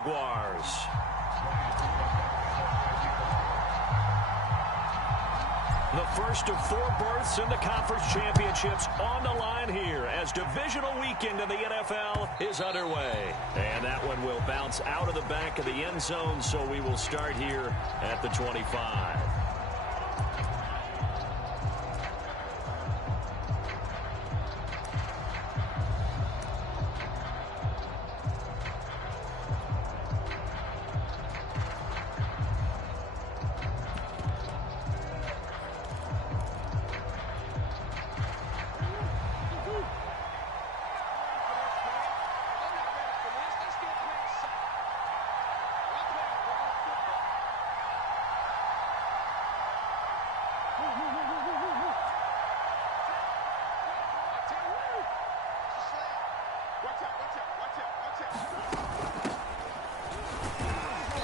Jaguars. The first of 4 berths in the conference championships on the line here as divisional weekend in the NFL is underway. And that one will bounce out of the back of the end zone, so we will start here at the 25.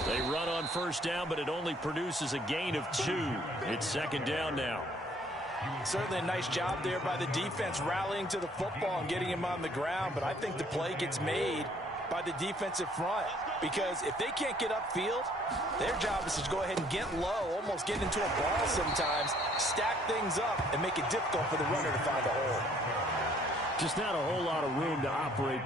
They run on first down, but it only produces a gain of 2. It's second down now. Certainly a nice job there by the defense rallying to the football and getting him on the ground, but I think the play gets made by the defensive front because if they can't get upfield, their job is to go ahead and get low, almost get into a ball sometimes, stack things up, and make it difficult for the runner to find a hole. Just not a whole lot of room to operate.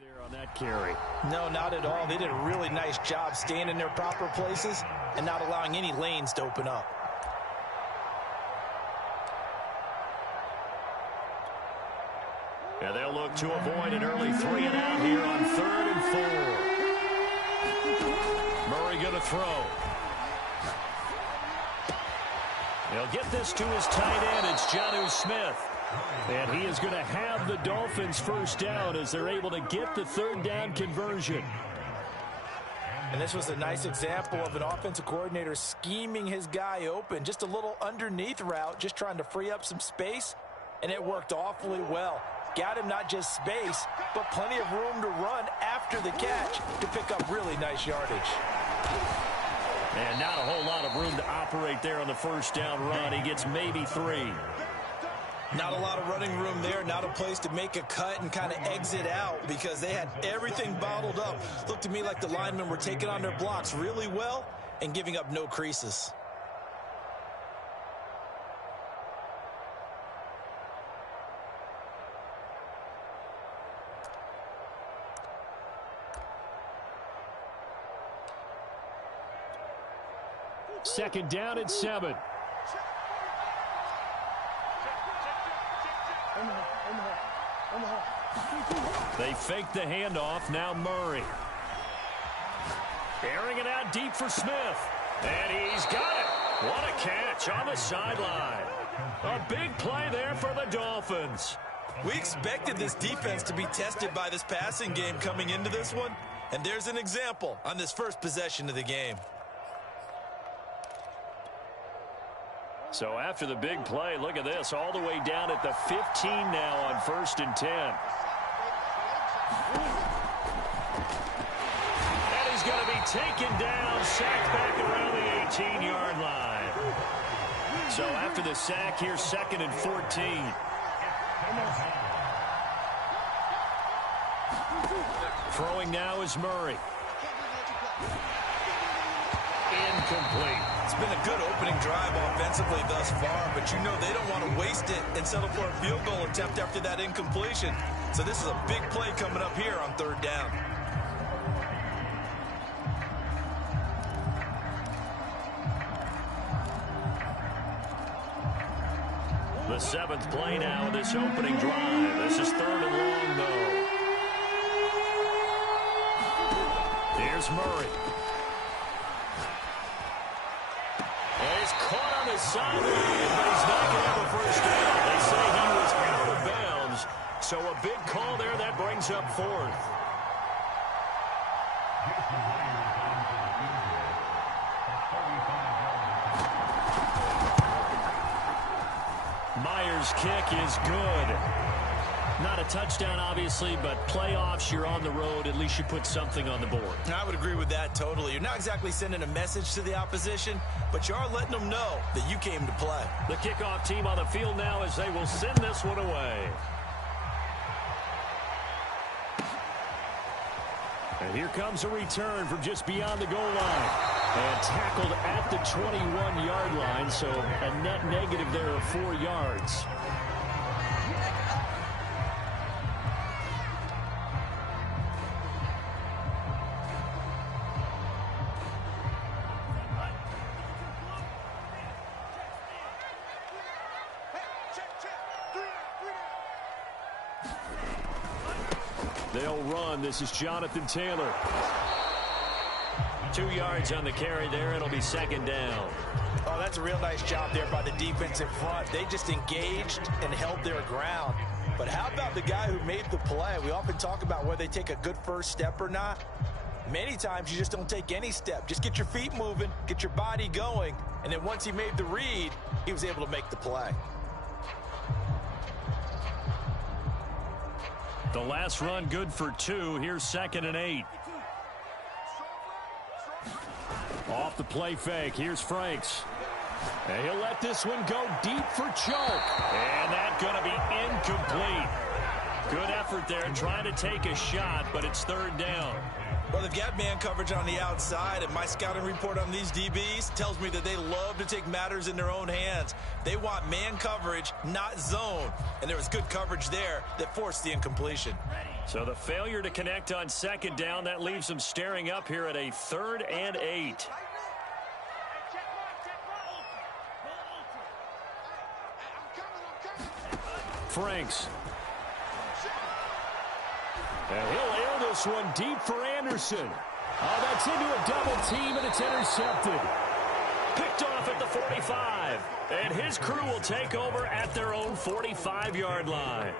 There on that carry. No, not at all. They did a really nice job staying in their proper places and not allowing any lanes to open up. And they'll look to avoid an early 3 and out here on 3rd and 4. Murray going to throw. He'll get this to his tight end. It's Jwhoppe Smith. And he is going to have the Dolphins first down as they're able to get the 3rd down conversion. And this was a nice example of an offensive coordinator scheming his guy open. Just a little underneath route, just trying to free up some space. And it worked awfully well. Got him not just space, but plenty of room to run after the catch to pick up really nice yardage. And not a whole lot of room to operate there on the first down run. He gets maybe 3. Not a lot of running room there, not a place to make a cut and kind of exit out because they had everything bottled up. Looked to me like the linemen were taking on their blocks really well and giving up no creases. Second down at 7. They fake the handoff. Now Murray. Airing it out deep for Smith. And he's got it. What a catch on the sideline. A big play there for the Dolphins. We expected this defense to be tested by this passing game coming into this one. And there's an example on this first possession of the game. So after the big play, look at this, all the way down at the 15 now on 1st and 10. And he's going to be taken down, sacked back around the 18-yard line. So after the sack, here's 2nd and 14. Throwing now is Murray. Incomplete. It's been a good opening drive offensively thus far, but you know they don't want to waste it and settle for a field goal attempt after that incompletion. So this is a big play coming up here on 3rd down. The 7th play now of this opening drive. This is 3rd and long, though. Here's Murray. the sideline, but he's not going to have a first down. They say he was out of bounds, so a big call there. That brings up fourth. Myers' kick is good. Not a touchdown, obviously, but playoffs, you're on the road. At least you put something on the board. I would agree with that totally. You're not exactly sending a message to the opposition, but you are letting them know that you came to play. The kickoff team on the field now as they will send this one away. And here comes a return from just beyond the goal line. And tackled at the 21-yard line, so a net negative there of 4 yards. They'll run. This is Jonathan Taylor. 2 yards on the carry there. It'll be second down. Oh, that's a real nice job there by the defense in front. They just engaged and held their ground. But how about the guy who made the play? We often talk about whether they take a good first step or not. Many times you just don't take any step. Just get your feet moving, get your body going, and then once he made the read, he was able to make the play. The last run good for 2. Here's 2nd and 8. Off the play fake. Here's Franks. And he'll let this one go deep for Chark. And that's going to be incomplete. Good effort there trying to take a shot, but it's 3rd down. Well, they've got man coverage on the outside, and my scouting report on these DBs tells me that they love to take matters in their own hands. They want man coverage, not zone. And there was good coverage there that forced the incompletion. So the failure to connect on 2nd down, that leaves them staring up here at a 3rd and 8. Franks. And he'll air this one deep for Anderson. Oh, that's into a double team, and it's intercepted. Picked off at the 45. And his crew will take over at their own 45-yard line.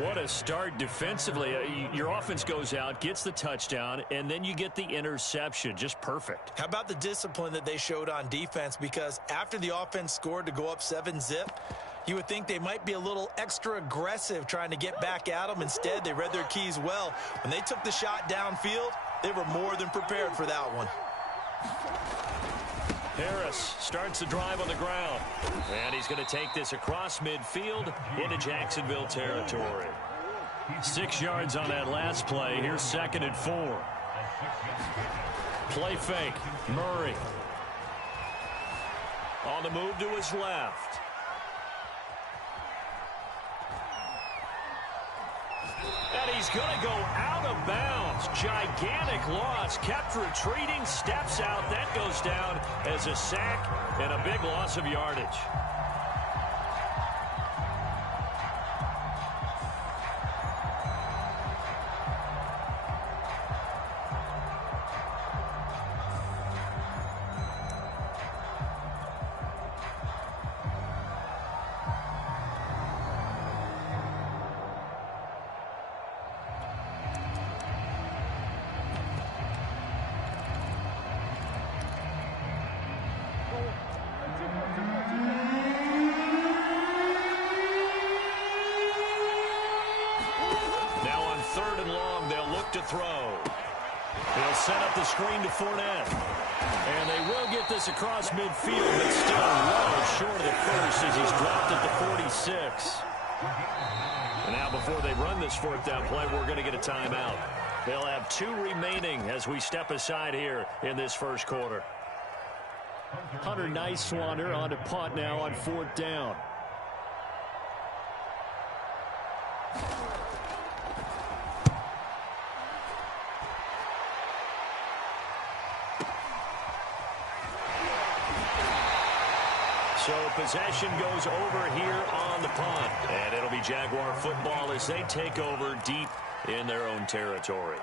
What a start defensively. Your offense goes out, gets the touchdown, and then you get the interception. Just perfect. How about the discipline that they showed on defense? Because after the offense scored to go up 7-zip, you would think they might be a little extra aggressive trying to get back at them. Instead, they read their keys well. When they took the shot downfield, they were more than prepared for that one. Harris starts the drive on the ground. And he's going to take this across midfield into Jacksonville territory. 6 yards on that last play. Here's 2nd and 4. Play fake. Murray. On the move to his left. And he's going to go out of bounds. Gigantic loss. Kept retreating. Steps out. That goes down as a sack and a big loss of yardage. To throw. They'll set up the screen to Fournette. And they will get this across midfield, but still well short of the first as he's dropped at the 46. And now before they run this 4th down play, we're going to get a timeout. They'll have 2 remaining as we step aside here in this first quarter. Hunter Nicewander on to punt now on 4th down. So possession goes over here on the punt. And it'll be Jaguar football as they take over deep in their own territory.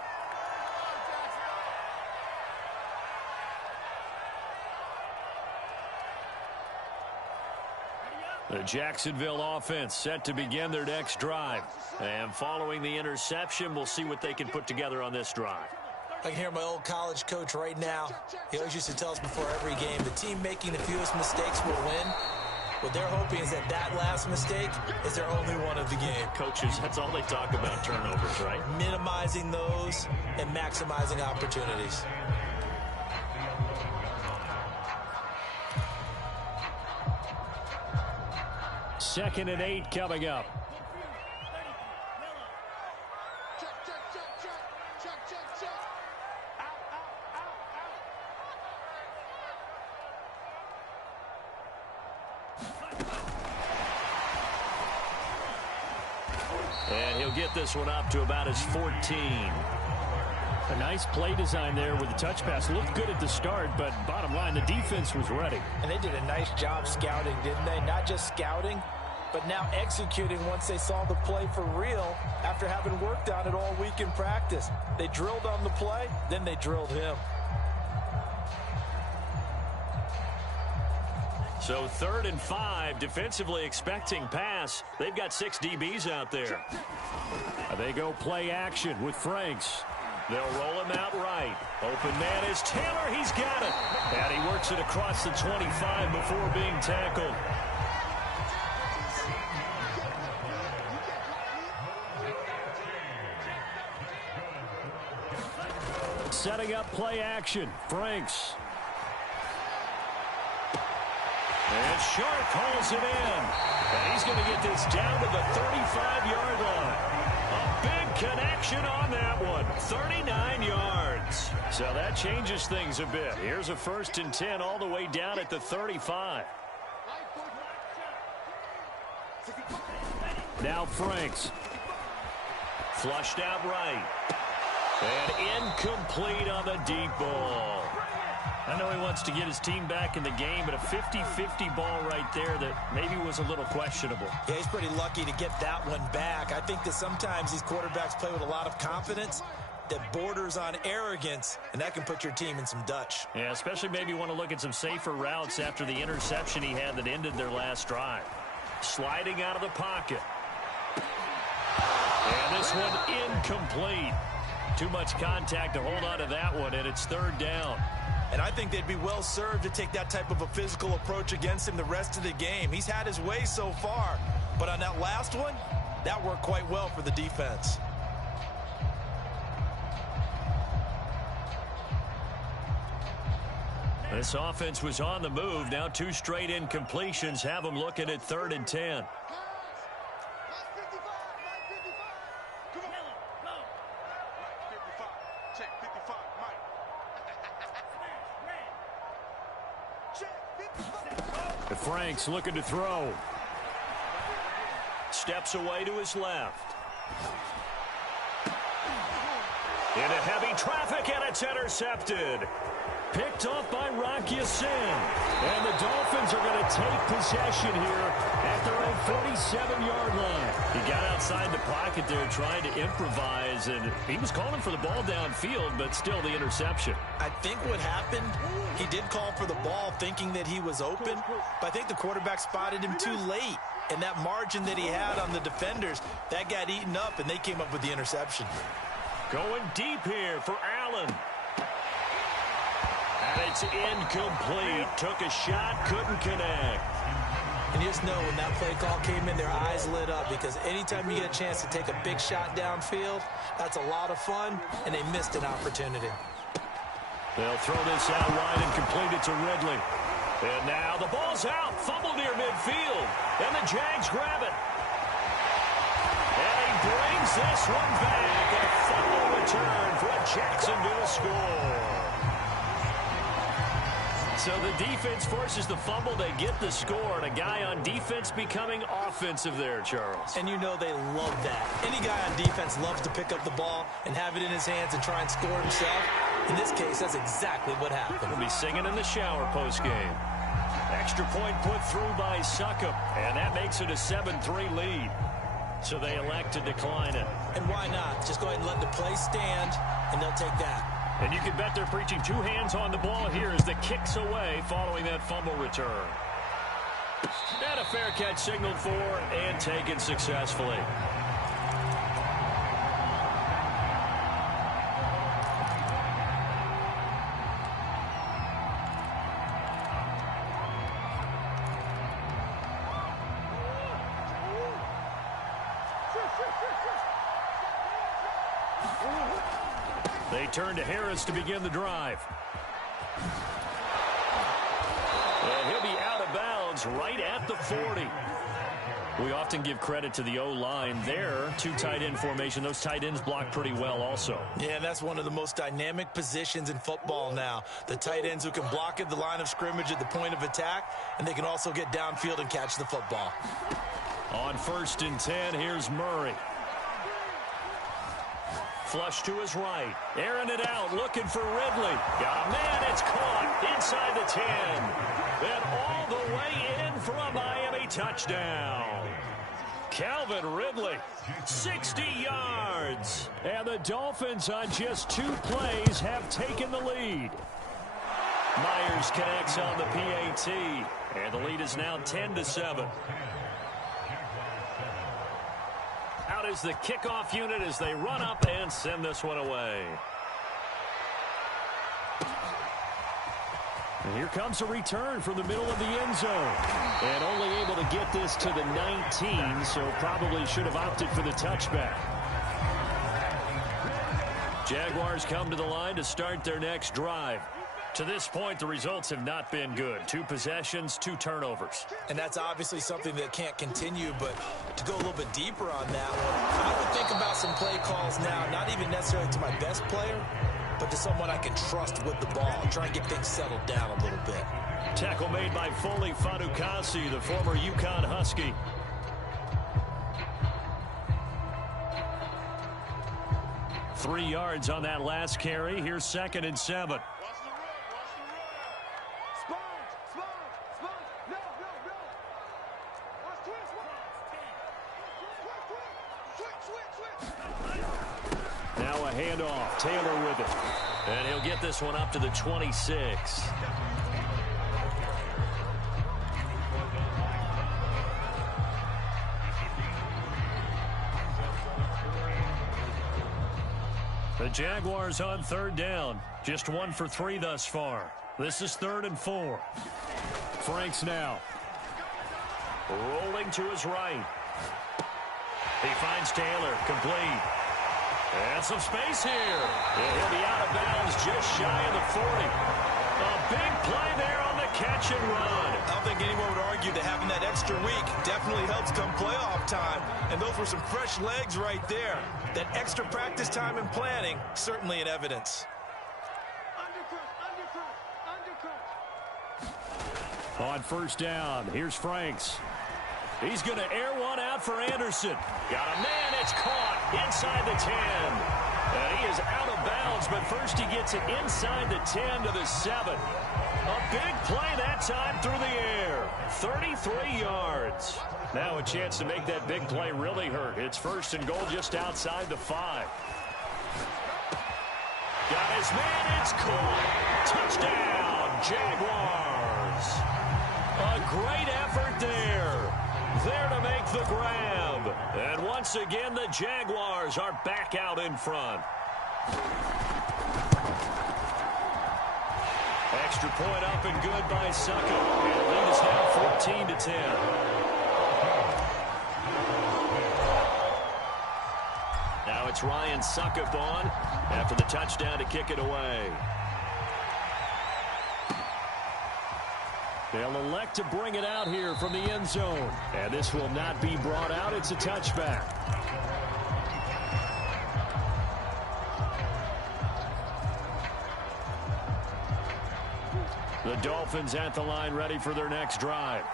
The Jacksonville offense set to begin their next drive. And following the interception, we'll see what they can put together on this drive. I can hear my old college coach right now. He always used to tell us before every game, the team making the fewest mistakes will win. What they're hoping is that last mistake is their only one of the game. Coaches, that's all they talk about, turnovers, right? Minimizing those and maximizing opportunities. Second and 8 coming up. And he'll get this one up to about his 14. A nice play design there with the touch pass. Looked good at the start, but bottom line, the defense was ready. And they did a nice job scouting, didn't they? Not just scouting, but now executing once they saw the play for real after having worked on it all week in practice. They drilled on the play, then they drilled him. So 3rd and 5, defensively expecting pass. They've got 6 DBs out there. They go play action with Franks. They'll roll him out right. Open man is Taylor. He's got it. And he works it across the 25 before being tackled. Setting up play action. Franks. And Sharp holds it in. And he's going to get this down to the 35-yard line. A big connection on that one. 39 yards. So that changes things a bit. Here's a 1st and 10 all the way down at the 35. Now Franks. Flushed out right. And incomplete on the deep ball. I know he wants to get his team back in the game, but a 50-50 ball right there that maybe was a little questionable. Yeah, he's pretty lucky to get that one back. I think that sometimes these quarterbacks play with a lot of confidence that borders on arrogance, and that can put your team in some Dutch. Yeah, especially maybe want to look at some safer routes after the interception he had that ended their last drive. Sliding out of the pocket. And this one incomplete. Too much contact to hold on to that one, and it's 3rd down. And I think they'd be well served to take that type of a physical approach against him the rest of the game. He's had his way so far, but on that last one, that worked quite well for the defense. This offense was on the move. Now 2 straight incompletions have them looking at 3rd and 10. Franks looking to throw. Steps away to his left. Into heavy traffic, and it's intercepted. Picked off by Rock Ya-Sin. And the Dolphins are going to take possession here at their own 47-yard line. He got outside the pocket there trying to improvise, and he was calling for the ball downfield, but still the interception. I think what happened, he did call for the ball thinking that he was open, but I think the quarterback spotted him too late. And that margin that he had on the defenders, that got eaten up, and they came up with the interception. Going deep here for Allen. And it's incomplete. Took a shot, couldn't connect. And you just know when that play call came in, their eyes lit up, because anytime you get a chance to take a big shot downfield, that's a lot of fun, and they missed an opportunity. They'll throw this out wide and complete it to Ridley. And now the ball's out. Fumble near midfield. And the Jags grab it. And he brings this one back. A fumble return for a Jacksonville score. So the defense forces the fumble. They get the score. And a guy on defense becoming offensive there, Charles. And you know they love that. Any guy on defense loves to pick up the ball and have it in his hands and try and score himself. In this case, that's exactly what happened. We'll be singing in the shower postgame. Extra point put through by Succop. And that makes it a 7-3 lead. So they elect to decline it. And why not? Just go ahead and let the play stand, and they'll take that. And you can bet they're preaching 2 hands on the ball here as the kick's away following that fumble return. And a fair catch signaled for and taken successfully. They turn to Harris to begin the drive. And he'll be out of bounds right at the 40. We often give credit to the O-line there. Two tight end formation. Those tight ends block pretty well also. Yeah, that's one of the most dynamic positions in football now. The tight ends who can block at the line of scrimmage at the point of attack, and they can also get downfield and catch the football. On 1st and 10, here's Murray. Flush to his right. Airing it out, looking for Ridley. Got a man, it's caught inside the 10. And all the way in for a Miami touchdown. Calvin Ridley, 60 yards. And the Dolphins on just 2 plays have taken the lead. Myers connects on the PAT. And the lead is now 10-7. Out is the kickoff unit as they run up and send this one away. And here comes a return from the middle of the end zone. And only able to get this to the 19, so probably should have opted for the touchback. Jaguars come to the line to start their next drive. To this point, the results have not been good. 2 possessions, 2 turnovers. And that's obviously something that can't continue, but to go a little bit deeper on that one, I would think about some play calls now, not even necessarily to my best player, but to someone I can trust with the ball. Try and get things settled down a little bit. Tackle made by Foley Fadukasi, the former UConn Husky. Three yards on that last carry. Here's 2nd and 7. Now a handoff. Taylor with it. And he'll get this one up to the 26. The Jaguars on 3rd down. Just 1 for 3 thus far. This is 3rd and 4. Franks now. Rolling to his right. He finds Taylor. Complete. And some space here. And he'll be out of bounds just shy of the 40. A big play there on the catch and run. I don't think anyone would argue that having that extra week definitely helps come playoff time. And those were some fresh legs right there. That extra practice time and planning, certainly in evidence. On 1st down, here's Franks. He's going to air one out for Anderson. Got a man, it's caught inside the 10. And he is out of bounds, but first he gets it inside the 10 to the 7. A big play that time through the air. 33 yards. Now a chance to make that big play really hurt. It's 1st and goal just outside the 5. Got his man, it's caught. Touchdown, Jaguars. A great effort there. There to make the grab. And once again, the Jaguars are back out in front. Extra point up and good by Suckup. And the lead is now 14-10. Now it's Ryan Suckup on after the touchdown to kick it away. They'll elect to bring it out here from the end zone. And this will not be brought out. It's a touchback. The Dolphins at the line ready for their next drive.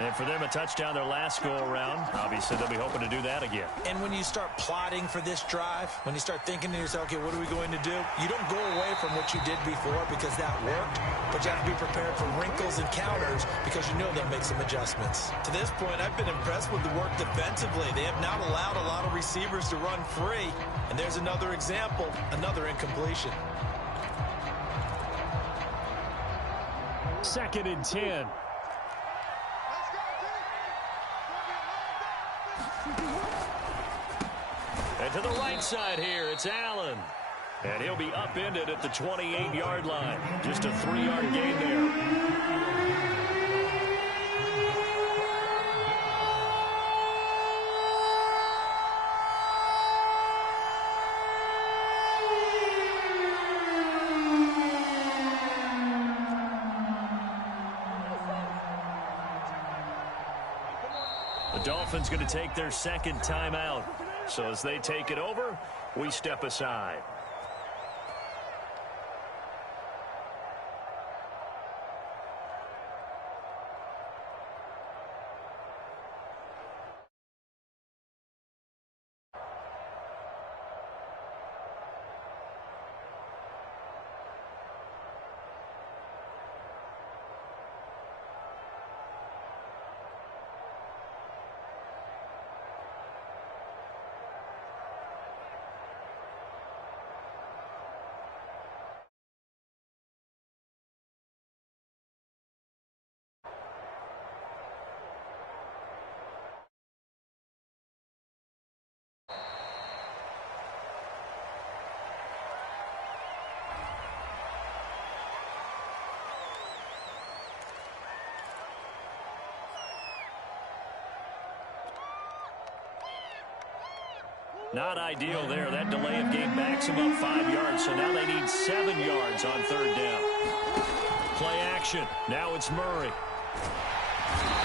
And for them, a touchdown their last go-around. Obviously, they'll be hoping to do that again. And when you start plotting for this drive, when you start thinking to yourself, okay, what are we going to do? You don't go away from what you did before because that worked, but you have to be prepared for wrinkles and counters because you know they'll make some adjustments. To this point, I've been impressed with the work defensively. They have not allowed a lot of receivers to run free. And there's another example, another incompletion. 2nd and 10. And to the right side here, it's Allen. And he'll be upended at the 28-yard line. Just a 3-yard gain there. The Dolphins going to take their second timeout. So as they take it over, we step aside. Not ideal there. That delay of game backs them up 5 yards, so now they need 7 yards on third down. Play action. Now it's Murray.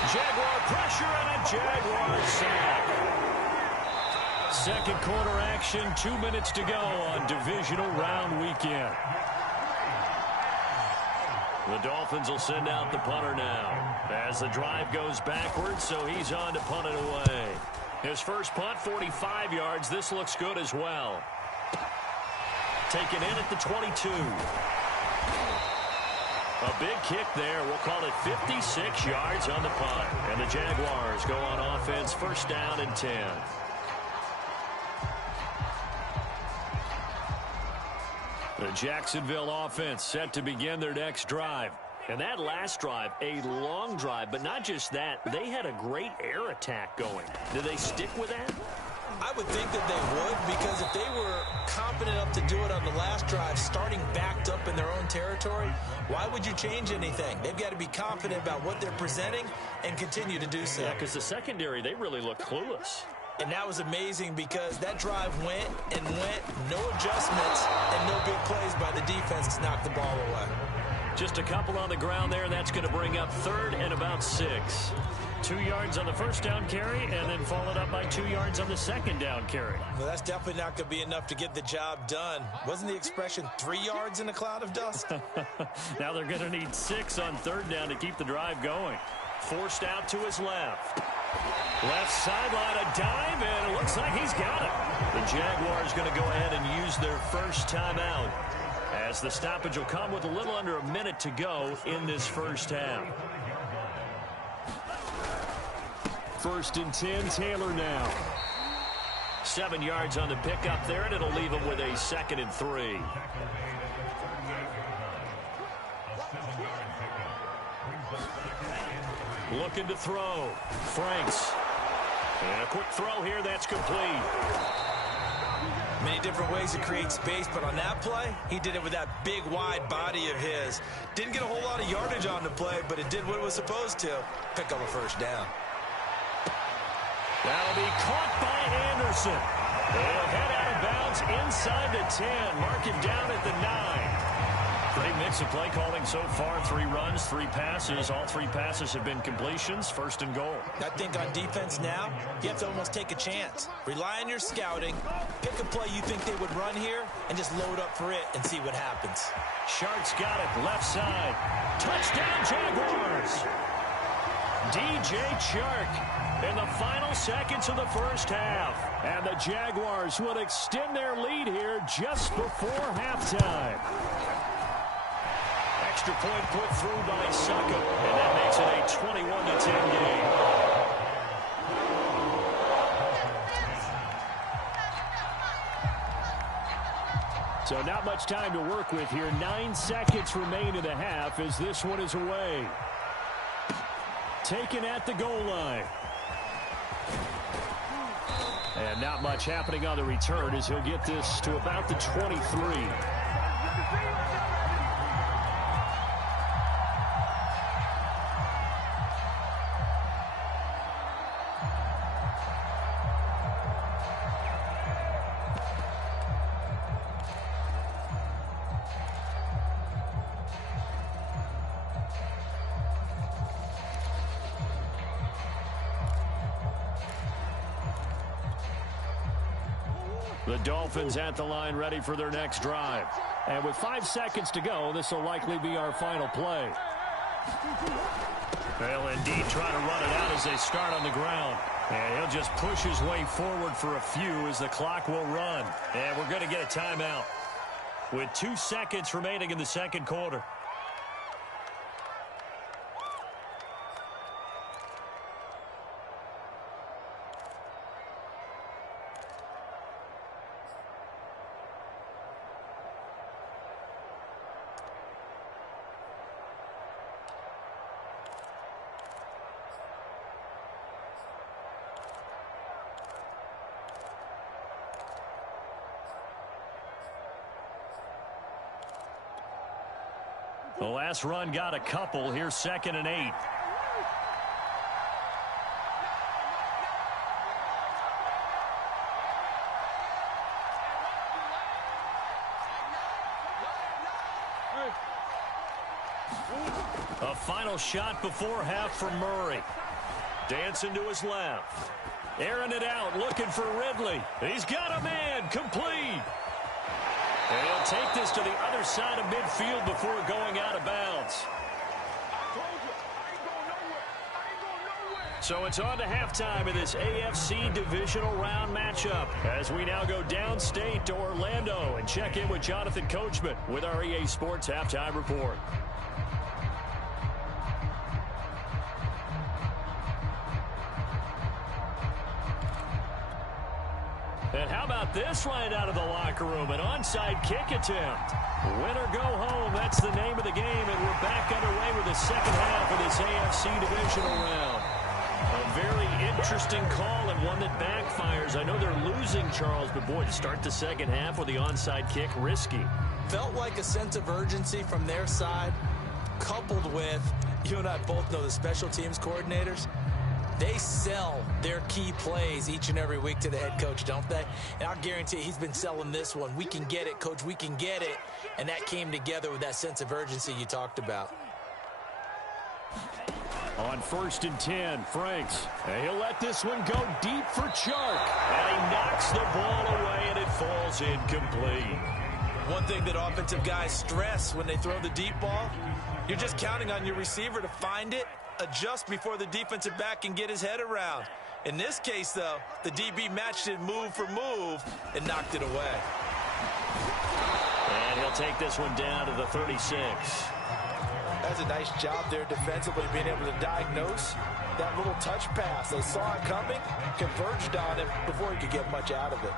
Jaguar pressure and a Jaguar sack. Second quarter action, 2 minutes to go on divisional round weekend. The Dolphins will send out the punter now as the drive goes backwards, so he's on to punt it away. His first punt, 45 yards. This looks good as well. Taken in at the 22. A big kick there. We'll call it 56 yards on the punt. And the Jaguars go on offense, first down and 10. The Jacksonville offense set to begin their next drive. And that last drive, a long drive, but not just that. They had a great air attack going. Do they stick with that? I would think that they would, because if they were confident enough to do it on the last drive, starting backed up in their own territory, why would you change anything? They've got to be confident about what they're presenting and continue to do so. Yeah, because the secondary, they really looked clueless. And that was amazing because that drive went and went, no adjustments, and no big plays by the defense to knock the ball away. Just a couple on the ground there. That's going to bring up third and about 6. 2 yards on the first down carry, and then followed up by 2 yards on the second down carry. Well, that's definitely not going to be enough to get the job done. Wasn't the expression 3 yards in a cloud of dust? Now they're going to need 6 on third down to keep the drive going. Forced out to his left. Left sideline, a dive, and it looks like he's got it. The Jaguars going to go ahead and use their first timeout, as the stoppage will come with a little under a minute to go in this first half. First and 10, Taylor now. 7 yards on the pickup there, and it'll leave him with a 2nd and 3. Looking to throw. Franks. And a quick throw here, that's complete. Many different ways to create space, but on that play, he did it with that big, wide body of his. Didn't get a whole lot of yardage on the play, but it did what it was supposed to. Pick up a first down. That'll be caught by Anderson. They'll head out of bounds inside the 10. Mark it down at the 9. Great mix of play calling so far. 3 runs, 3 passes. All 3 passes have been completions. First and goal. I think on defense now, you have to almost take a chance. Rely on your scouting. Pick a play you think they would run here and just load up for it and see what happens. Shark's got it. Left side. Touchdown, Jaguars. DJ Chark in the final seconds of the first half. And the Jaguars will extend their lead here just before halftime. Extra point put through by Saka, and that makes it a 21-10 game. So not much time to work with here. 9 seconds remain in the half as this one is away. Taken at the goal line. And not much happening on the return as he'll get this to about the 23. The Dolphins at the line ready for their next drive. And with 5 seconds to go, this will likely be our final play. They'll indeed try to run it out as they start on the ground. And he'll just push his way forward for a few as the clock will run. And we're going to get a timeout with 2 seconds remaining in the second quarter. The last run got a couple. Here's 2nd and 8. A final shot before half for Murray. Dancing to his left. Airing it out, looking for Ridley. He's got a man, complete. And he'll take this to the other side of midfield before going out of bounds. So it's on to halftime in this AFC divisional round matchup as we now go downstate to Orlando and check in with Jonathan Coachman with our EA Sports Halftime Report. And how about this right out of the locker room? An onside kick attempt. Win or go home, that's the name of the game, and we're back underway with the second half of this AFC divisional round. A very interesting call and one that backfires. I know they're losing, Charles, but boy, to start the second half with the onside kick, risky. Felt like a sense of urgency from their side, coupled with, you and I both know the special teams coordinators, they sell their key plays each and every week to the head coach, don't they? And I'll guarantee he's been selling this one. We can get it, coach, we can get it. And that came together with that sense of urgency you talked about. On 1st and 10, Franks. And he'll let this one go deep for Chark. And he knocks the ball away, and it falls incomplete. One thing that offensive guys stress when they throw the deep ball, you're just counting on your receiver to find it, adjust before the defensive back can get his head around. In this case, though, the DB matched it move for move and knocked it away. And he'll take this one down to the 36. That's a nice job there defensively, being able to diagnose that little touch pass. They saw it coming, converged on him before he could get much out of it.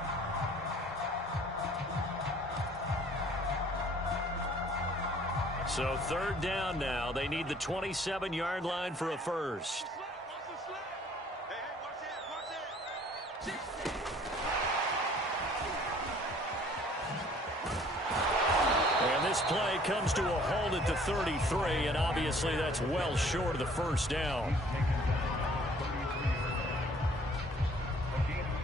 So 3rd down now. They need the 27-yard line for a first. And this play comes to a halt at the 33, and obviously that's well short of the first down.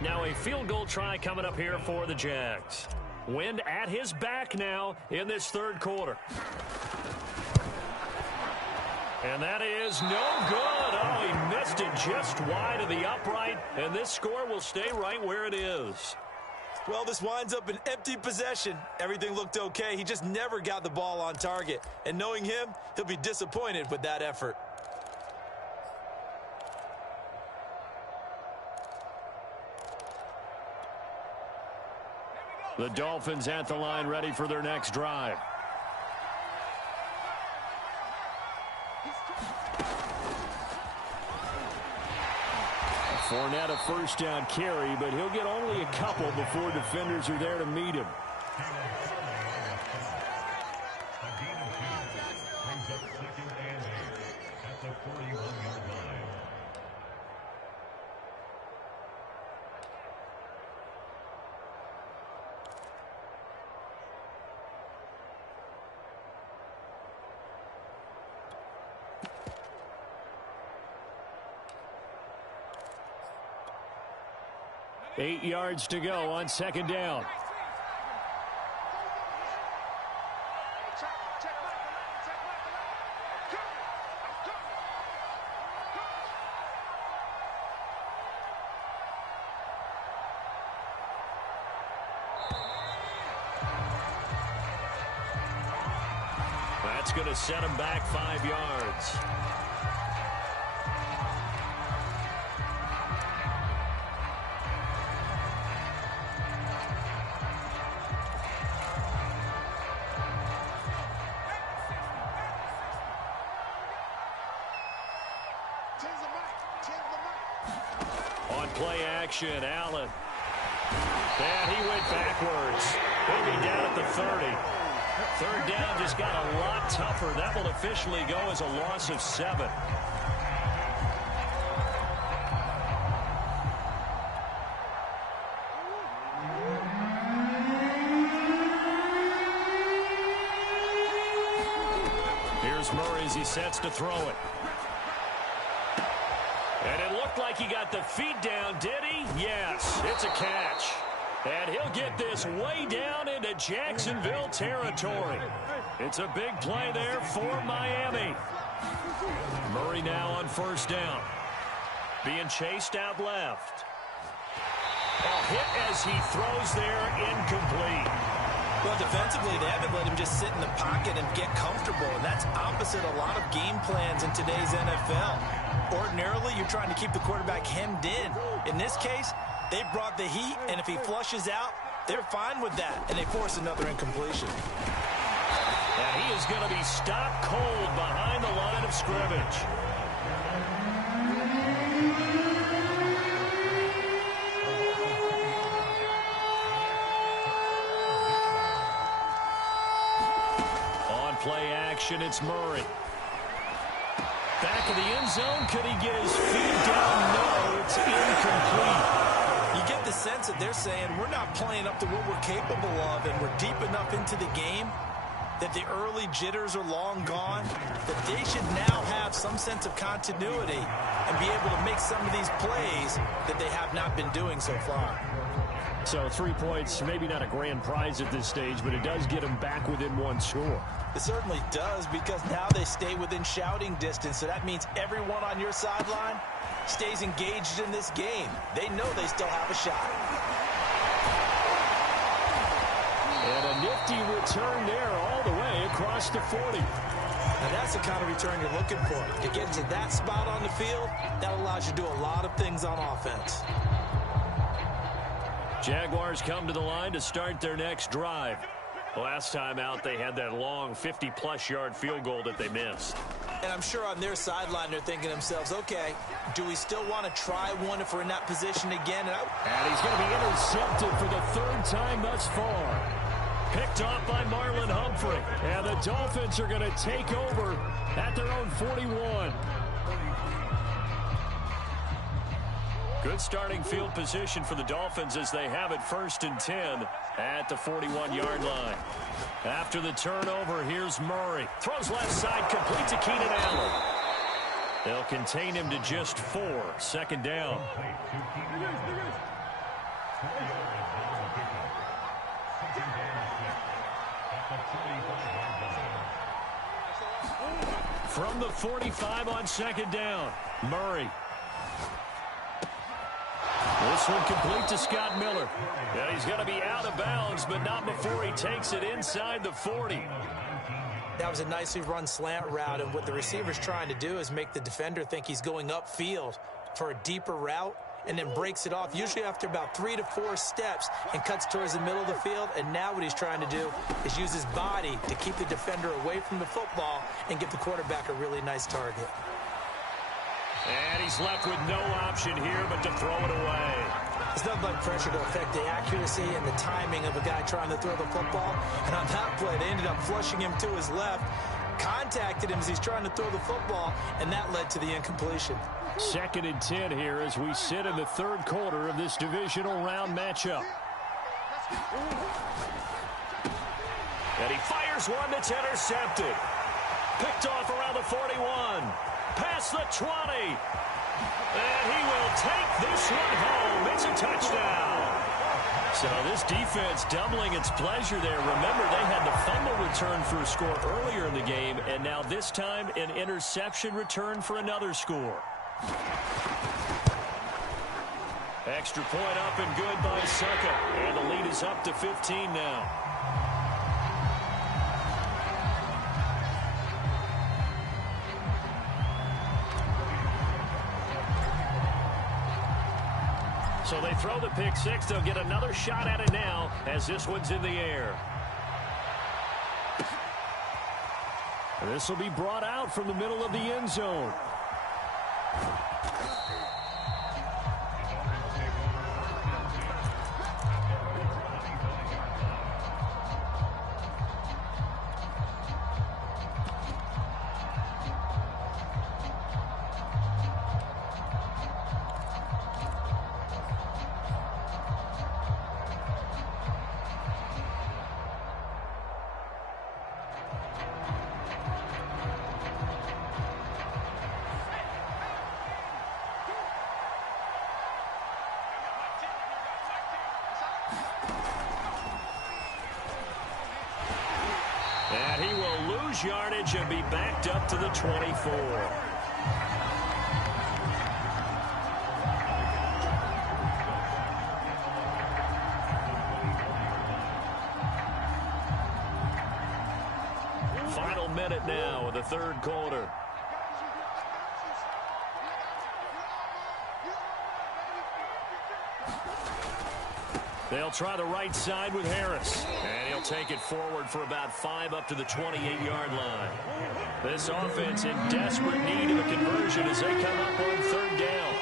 Now a field goal try coming up here for the Jags. Wind at his back now in this 3rd quarter. And that is no good. Oh, he missed it just wide of the upright, and this score will stay right where it is. Well, this winds up an empty possession. Everything looked okay. He just never got the ball on target. And knowing him, he'll be disappointed with that effort. The Dolphins at the line ready for their next drive. Fournette a first down carry, but he'll get only a couple before defenders are there to meet him. 8 yards to go on second down. That's going to set him back 5 yards. On play action, Allen. And he went backwards. He'll be down at the 30. Third down just got a lot tougher. That will officially go as a loss of 7. Here's Murray as he sets to throw it. And it looked like he got the feet down, did he? Yes, it's a catch. And he'll get this way down into Jacksonville territory. It's a big play there for Miami. Murray now on first down. Being chased out left. A hit as he throws there, incomplete. Well, defensively, they haven't let him just sit in the pocket and get comfortable, and that's opposite a lot of game plans in today's NFL. Ordinarily, you're trying to keep the quarterback hemmed in. In this case, they brought the heat, and if he flushes out, they're fine with that, and they force another incompletion. And he is going to be stopped cold behind the line of scrimmage. On play action, it's Murray. Back of the end zone. Could he get his feet down? No, it's incomplete. You get the sense that they're saying we're not playing up to what we're capable of, and we're deep enough into the game that the early jitters are long gone, that they should now have some sense of continuity and be able to make some of these plays that they have not been doing so far. So 3 points, maybe not a grand prize at this stage, but it does get them back within one score. It certainly does, because now they stay within shouting distance, so that means everyone on your sideline stays engaged in this game. They know they still have a shot. And a nifty return there all the way across the 40. Now that's the kind of return you're looking for. To get to that spot on the field, that allows you to do a lot of things on offense. Jaguars come to the line to start their next drive. Last time out, they had that long 50-plus yard field goal that they missed. And I'm sure on their sideline, they're thinking to themselves, okay, do we still want to try one if we're in that position again? And he's going to be intercepted for the third time thus far. Picked off by Marlon Humphrey. And the Dolphins are going to take over at their own 41. Good starting field position for the Dolphins as they have it 1st and 10 at the 41-yard line. After the turnover, here's Murray. Throws left side, complete to Keenan Allen. They'll contain him to just 4. Second down. From the 45 on second down, Murray. This one complete to Scott Miller. And he's going to be out of bounds, but not before he takes it inside the 40. That was a nicely run slant route, and what the receiver's trying to do is make the defender think he's going upfield for a deeper route, and then breaks it off, usually after about 3 to 4 steps, and cuts towards the middle of the field. And now what he's trying to do is use his body to keep the defender away from the football and give the quarterback a really nice target. And he's left with no option here but to throw it away. It's nothing like pressure to affect the accuracy and the timing of a guy trying to throw the football. And on that play, they ended up flushing him to his left, contacted him as he's trying to throw the football, and that led to the incompletion. 2nd and 10 here as we sit in the 3rd quarter of this divisional round matchup. And he fires one that's intercepted. Picked off around the 41. Past the 20. And he will take this one home. It's a touchdown. So this defense doubling its pleasure there. Remember, they had the fumble return for a score earlier in the game, and now this time an interception return for another score. Extra point up and good by Succa. And the lead is up to 15 now. So they throw the pick six. They'll get another shot at it now as this one's in the air. This will be brought out from the middle of the end zone. And he will lose yardage and be backed up to the 24. Final minute now of the third quarter. They'll try the right side with Harris. And he'll take it forward for about 5 up to the 28-yard line. This offense in desperate need of a conversion as they come up on third down.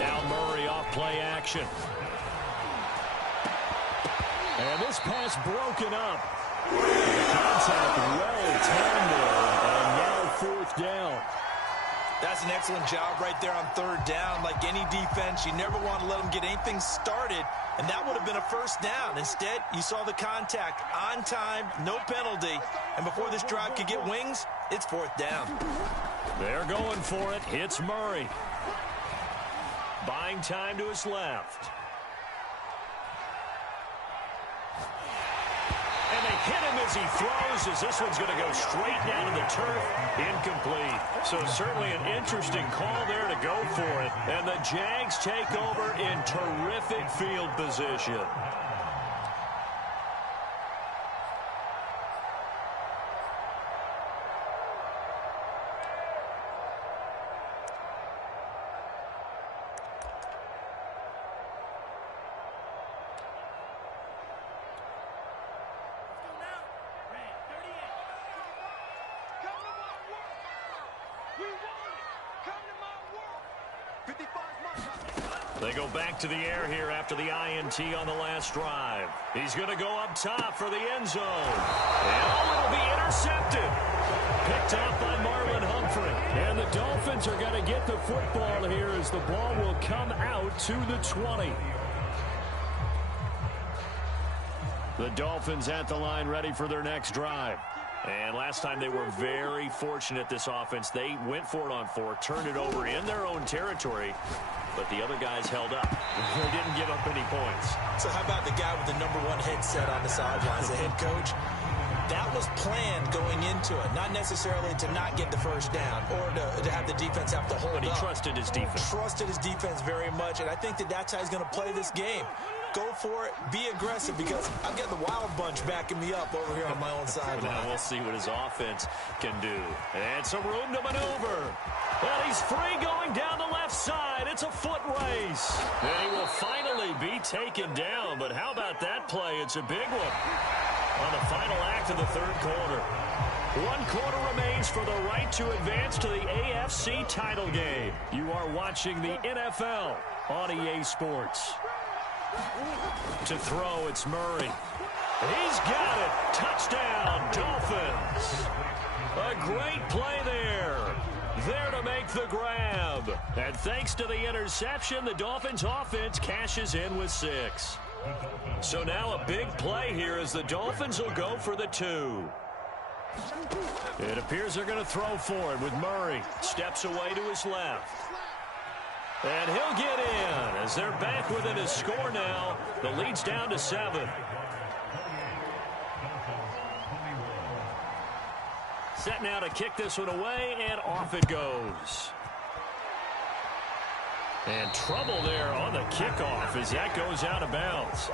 Now Murray off play action. And this pass broken up. Contact well timed there. And now fourth down. That's an excellent job right there on third down. Like any defense, you never want to let them get anything started, and that would have been a first down. Instead, you saw the contact on time, no penalty, and before this drive could get wings, it's fourth down. They're going for it. It's Murray. Buying time to his left. And they hit him as he throws, as this one's going to go straight down to the turf. Incomplete. So certainly an interesting call there to go for it. And the Jags take over in terrific field position. They go back to the air here after the INT on the last drive. He's going to go up top for the end zone. And it'll be intercepted. Picked off by Marlon Humphrey. And the Dolphins are going to get the football here as the ball will come out to the 20. The Dolphins at the line ready for their next drive. And last time they were very fortunate, this offense. They went for it on 4, turned it over in their own territory, but the other guys held up. They didn't give up any points. So how about the guy with the #1 headset on the sidelines, the head coach? That was planned going into it, not necessarily to not get the first down or to have the defense have to hold up. But he trusted his defense. Trusted his defense very much, and I think that's how he's going to play this game. Go for it, be aggressive, because I've got the wild bunch backing me up over here on my own sideline. Now we'll see what his offense can do. And some room to maneuver. Well, he's free going down the left side. It's a foot race. And he will finally be taken down. But how about that play? It's a big one on the final act of the third quarter. 1 quarter remains for the right to advance to the AFC title game. You are watching the NFL on EA Sports. To throw, it's Murray. He's got it. Touchdown, Dolphins. A great play there. There to make the grab. And thanks to the interception, the Dolphins offense cashes in with 6. So now a big play here as the Dolphins will go for the 2. It appears they're going to throw for it with Murray. Steps away to his left. And he'll get in as they're back within a score now. The lead's down to 7. Set now to kick this one away, and off it goes. And trouble there on the kickoff as that goes out of bounds.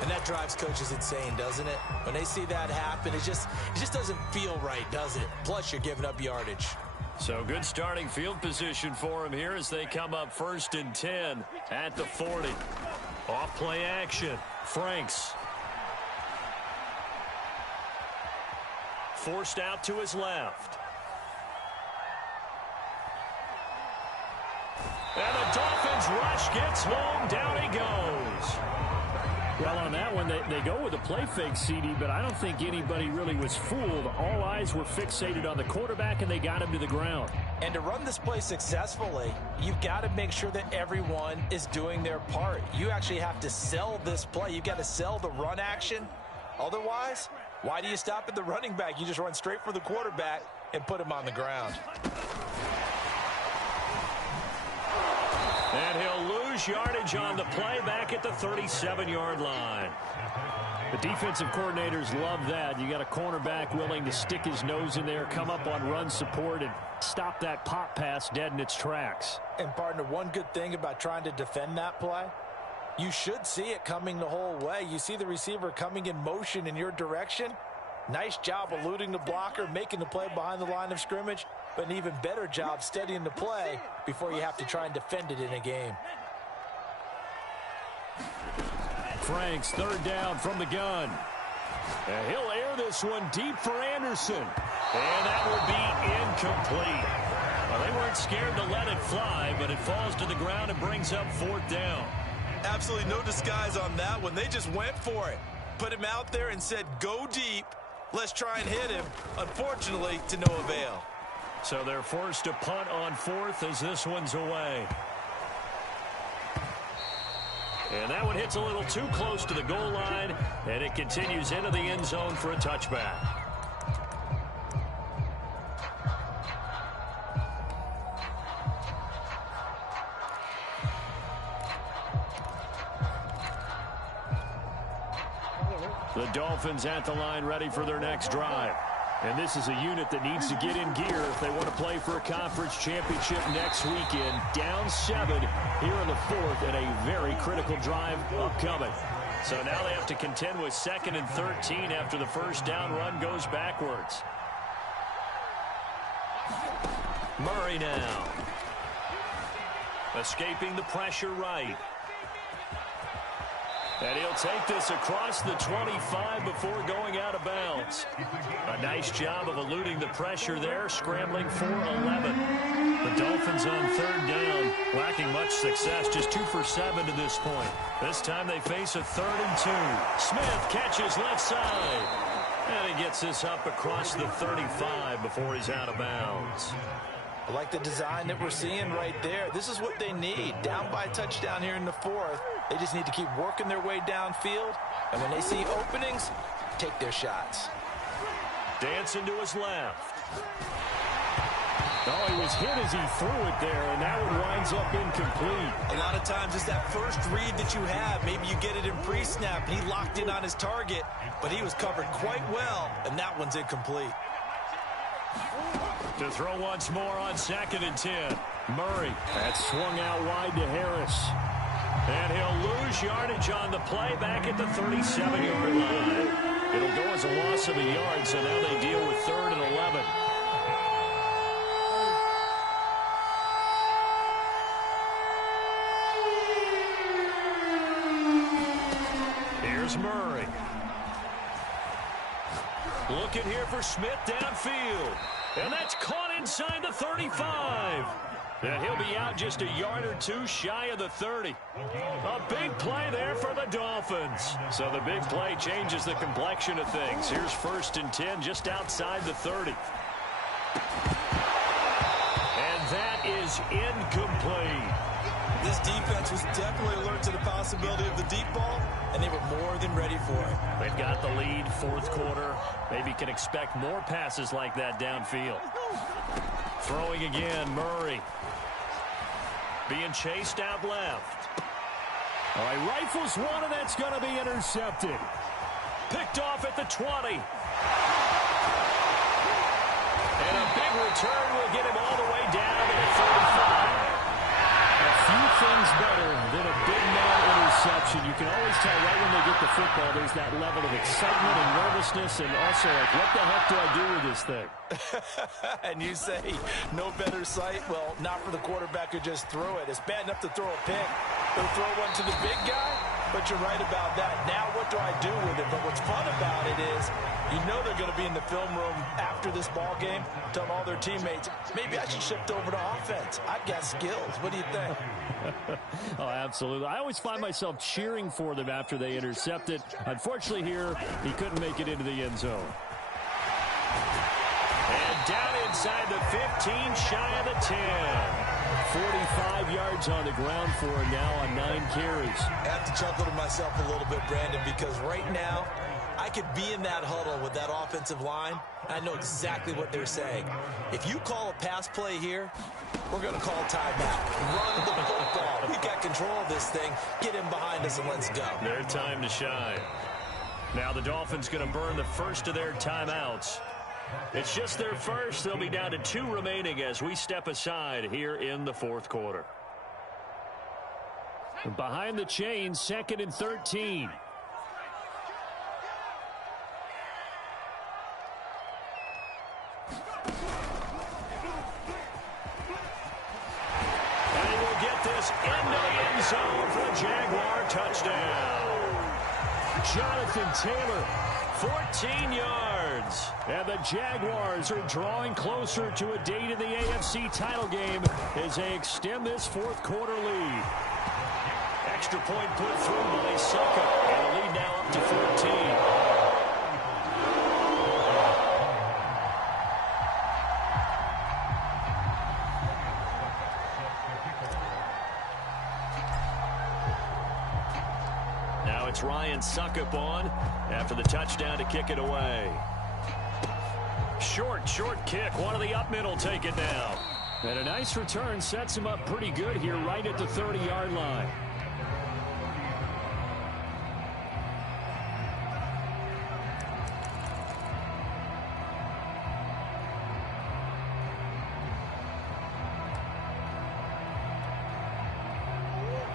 And that drives coaches insane, doesn't it? When they see that happen, it just doesn't feel right, does it? Plus, you're giving up yardage. So good starting field position for him here as they come up 1st and 10 at the 40. Off play action. Franks. Forced out to his left. And the Dolphins rush gets home. Down he goes. Well, on that one, they go with a play fake, CD, but I don't think anybody really was fooled. All eyes were fixated on the quarterback, and they got him to the ground. And to run this play successfully, you've got to make sure that everyone is doing their part. You actually have to sell this play. You've got to sell the run action. Otherwise, why do you stop at the running back? You just run straight for the quarterback and put him on the ground. And he'll lose yardage on the play back at the 37-yard line. The defensive coordinators love that. You got a cornerback willing to stick his nose in there, come up on run support, and stop that pop pass dead in its tracks. And, partner, one good thing about trying to defend that play, you should see it coming the whole way. You see the receiver coming in motion in your direction. Nice job eluding the blocker, making the play behind the line of scrimmage, but an even better job studying the play before you have to try and defend it in a game. Franks, 3rd down from the gun. And he'll air this one deep for Anderson. And that will be incomplete. Well, they weren't scared to let it fly, but it falls to the ground and brings up 4th down. Absolutely no disguise on that one. They just went for it. Put him out there and said, go deep. Let's try and hit him. Unfortunately, to no avail. So they're forced to punt on 4th as this one's away. And that one hits a little too close to the goal line, and it continues into the end zone for a touchback. The Dolphins at the line ready for their next drive. And this is a unit that needs to get in gear if they want to play for a conference championship next weekend. Down 7 here in the 4th and a very critical drive upcoming. So now they have to contend with 2nd and 13 after the first down run goes backwards. Murray now. Escaping the pressure right. And he'll take this across the 25 before going out of bounds. A nice job of eluding the pressure there, scrambling for 11. The Dolphins on 3rd down, lacking much success, just 2 for 7 to this point. This time they face a 3rd and 2. Smith catches left side. And he gets this up across the 35 before he's out of bounds. I like the design that we're seeing right there. This is what they need. Down by a touchdown here in the 4th. They just need to keep working their way downfield. And when they see openings, take their shots. Dancing to his left. Oh, he was hit as he threw it there, and that one winds up incomplete. A lot of times it's that first read that you have. Maybe you get it in pre-snap, and he locked in on his target, but he was covered quite well, and that one's incomplete. To throw once more on 2nd and 10. Murray. That's swung out wide to Harris. And he'll lose yardage on the play back at the 37-yard line. It'll go as a loss of a yard, so now they deal with 3rd and 11. Here's Murray. Looking here for Smith downfield. And that's caught inside the 35. And he'll be out just a yard or 2 shy of the 30. A big play there for the Dolphins. So the big play changes the complexion of things. Here's 1st and 10 just outside the 30. And that is incomplete. This defense was definitely alert to the possibility of the deep ball, and they were more than ready for it. They've got the lead, fourth quarter. Maybe can expect more passes like that downfield. Throwing again, Murray. Being chased out left. All right, rifles one, and that's going to be intercepted. Picked off at the 20. And a big return will get him all the way down to the 35. A few things better than a big man interception. You can always tell right when they get the football, there's that level of excitement and nervousness, and also like, what the heck do I do with this thing? And you say, no better sight? Well, not for the quarterback who just threw it. It's bad enough to throw a pick, but throw one to the big guy? But you're right about that. Now what do I do with it? But what's fun about it is, you know they're going to be in the film room after this ball game, telling all their teammates, maybe I should shift over to offense. I've got skills. What do you think? Oh, absolutely. I always find myself cheering for them after they intercept it. Unfortunately here, he couldn't make it into the end zone. And down inside the 15, shy of the 10. 45 yards on the ground for him now on 9 carries. I have to chuckle to myself a little bit, Brandon, because right now, I could be in that huddle with that offensive line. I know exactly what they're saying. If you call a pass play here, we're going to call timeout. Run the football. We got control of this thing. Get him behind us and let's go. Their time to shine. Now the Dolphins going to burn the first of their timeouts. It's just their first. They'll be down to 2 remaining as we step aside here in the fourth quarter. Behind the chains, 2nd and 13. And he will get this into the end zone for a Jaguar touchdown. Jonathan Taylor, 14 yards. And the Jaguars are drawing closer to a date in the AFC title game as they extend this fourth quarter lead. Extra point put through by Succa. And the lead now up to 14. Now it's Ryan Suckup on after the touchdown to kick it away. Short kick. One of the up middle take it now. And a nice return sets him up pretty good here right at the 30-yard line.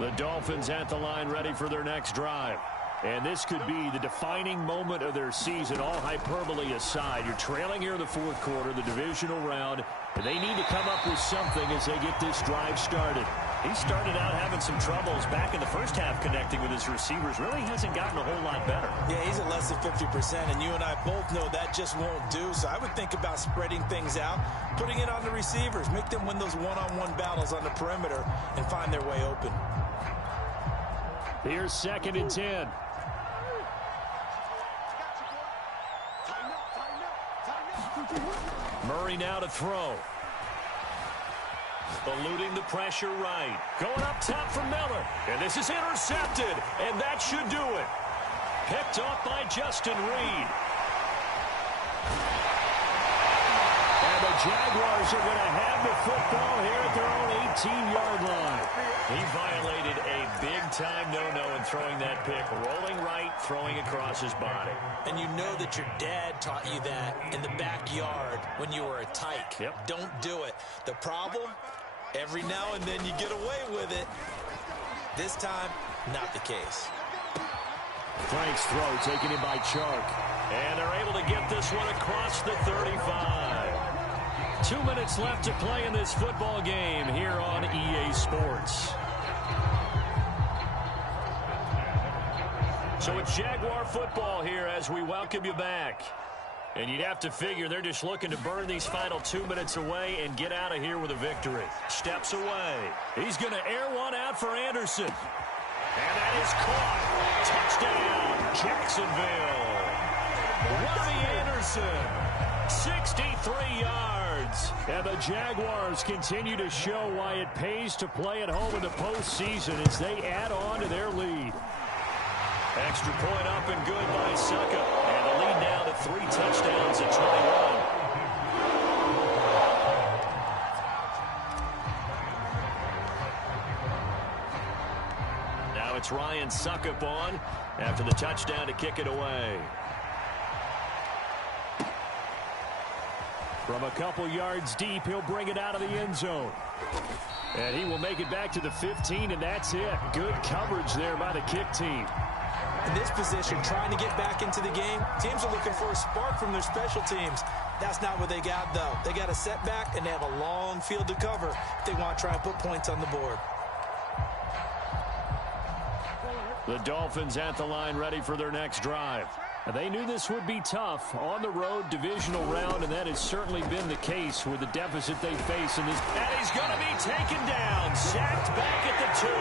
The Dolphins at the line ready for their next drive. And this could be the defining moment of their season, all hyperbole aside. You're trailing here in the fourth quarter, the divisional round, and they need to come up with something as they get this drive started. He started out having some troubles back in the first half connecting with his receivers. Really hasn't gotten a whole lot better. Yeah, he's at less than 50%, and you and I both know that just won't do. So I would think about spreading things out, putting it on the receivers, make them win those one-on-one battles on the perimeter and find their way open. Here's 2nd and 10. Murray now to throw. Eluding the pressure right. Going up top for Miller. And this is intercepted. And that should do it. Picked off by Justin Reed. And the Jaguars are going to have the football here at their own 18-yard line. He violated a big-time no-no in throwing that pick. Rolling right, throwing across his body. And you know that your dad taught you that in the backyard when you were a tyke. Yep. Don't do it. The problem, every now and then you get away with it. This time, not the case. Frank's throw taken in by Chark. And they're able to get this one across the 35. 2 minutes left to play in this football game here on EA Sports. So it's Jaguar football here as we welcome you back. And you'd have to figure they're just looking to burn these final 2 minutes away and get out of here with a victory. Steps away. He's going to air one out for Anderson. And that is caught. Touchdown, Jacksonville. Robbie Anderson. 63 yards. And the Jaguars continue to show why it pays to play at home in the postseason as they add on to their lead. Extra point up and good by Suckup. And the lead now to 3 touchdowns at 21. Now it's Ryan Suckup on after the touchdown to kick it away. From a couple yards deep, he'll bring it out of the end zone. And he will make it back to the 15, and that's it. Good coverage there by the kick team. In this position, trying to get back into the game, teams are looking for a spark from their special teams. That's not what they got, though. They got a setback, and they have a long field to cover if they want to try and put points on the board. The Dolphins at the line ready for their next drive. They knew this would be tough on the road divisional round, and that has certainly been the case with the deficit they face in this. And he's going to be taken down, sacked back at the 2.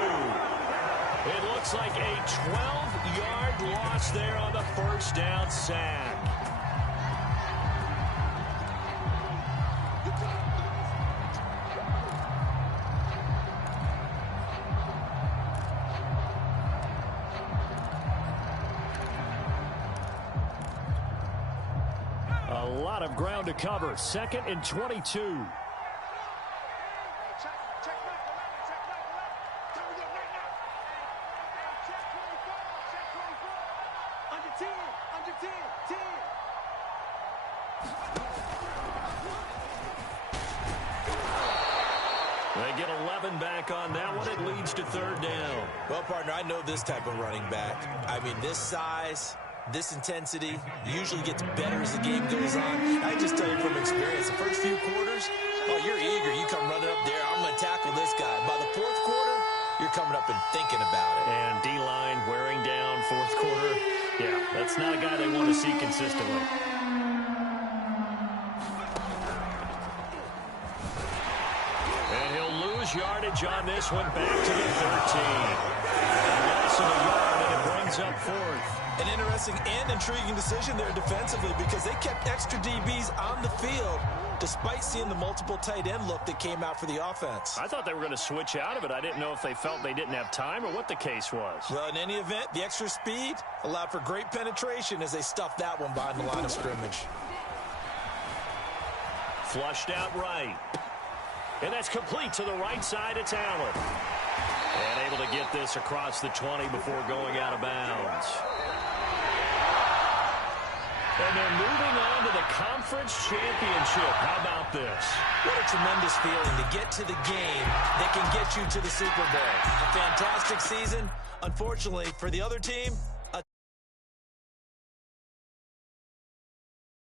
It looks like a 12-yard loss there on the first down sack. A lot of ground to cover. 2nd and 22. They get 11 back on that one. It leads to 3rd down. Well, partner, I know this type of running back. I mean, this size, this intensity usually gets better as the game goes on. I just tell you from experience, the first few quarters, oh, you're eager. You come running up there. I'm going to tackle this guy. By the 4th quarter, you're coming up and thinking about it. And D-line wearing down 4th quarter. Yeah, that's not a guy they want to see consistently. And he'll lose yardage on this one, back to the 13. Loss of a yard, and it brings up 4th. An interesting and intriguing decision there defensively because they kept extra DBs on the field despite seeing the multiple tight end look that came out for the offense. I thought they were going to switch out of it. I didn't know if they felt they didn't have time or what the case was. Well, in any event, the extra speed allowed for great penetration as they stuffed that one behind the line of scrimmage. Flushed out right. And that's complete to the right side. It's Allen. And able to get this across the 20 before going out of bounds. And they're moving on to the conference championship. How about this? What a tremendous feeling to get to the game that can get you to the Super Bowl. A fantastic season. Unfortunately, for the other team,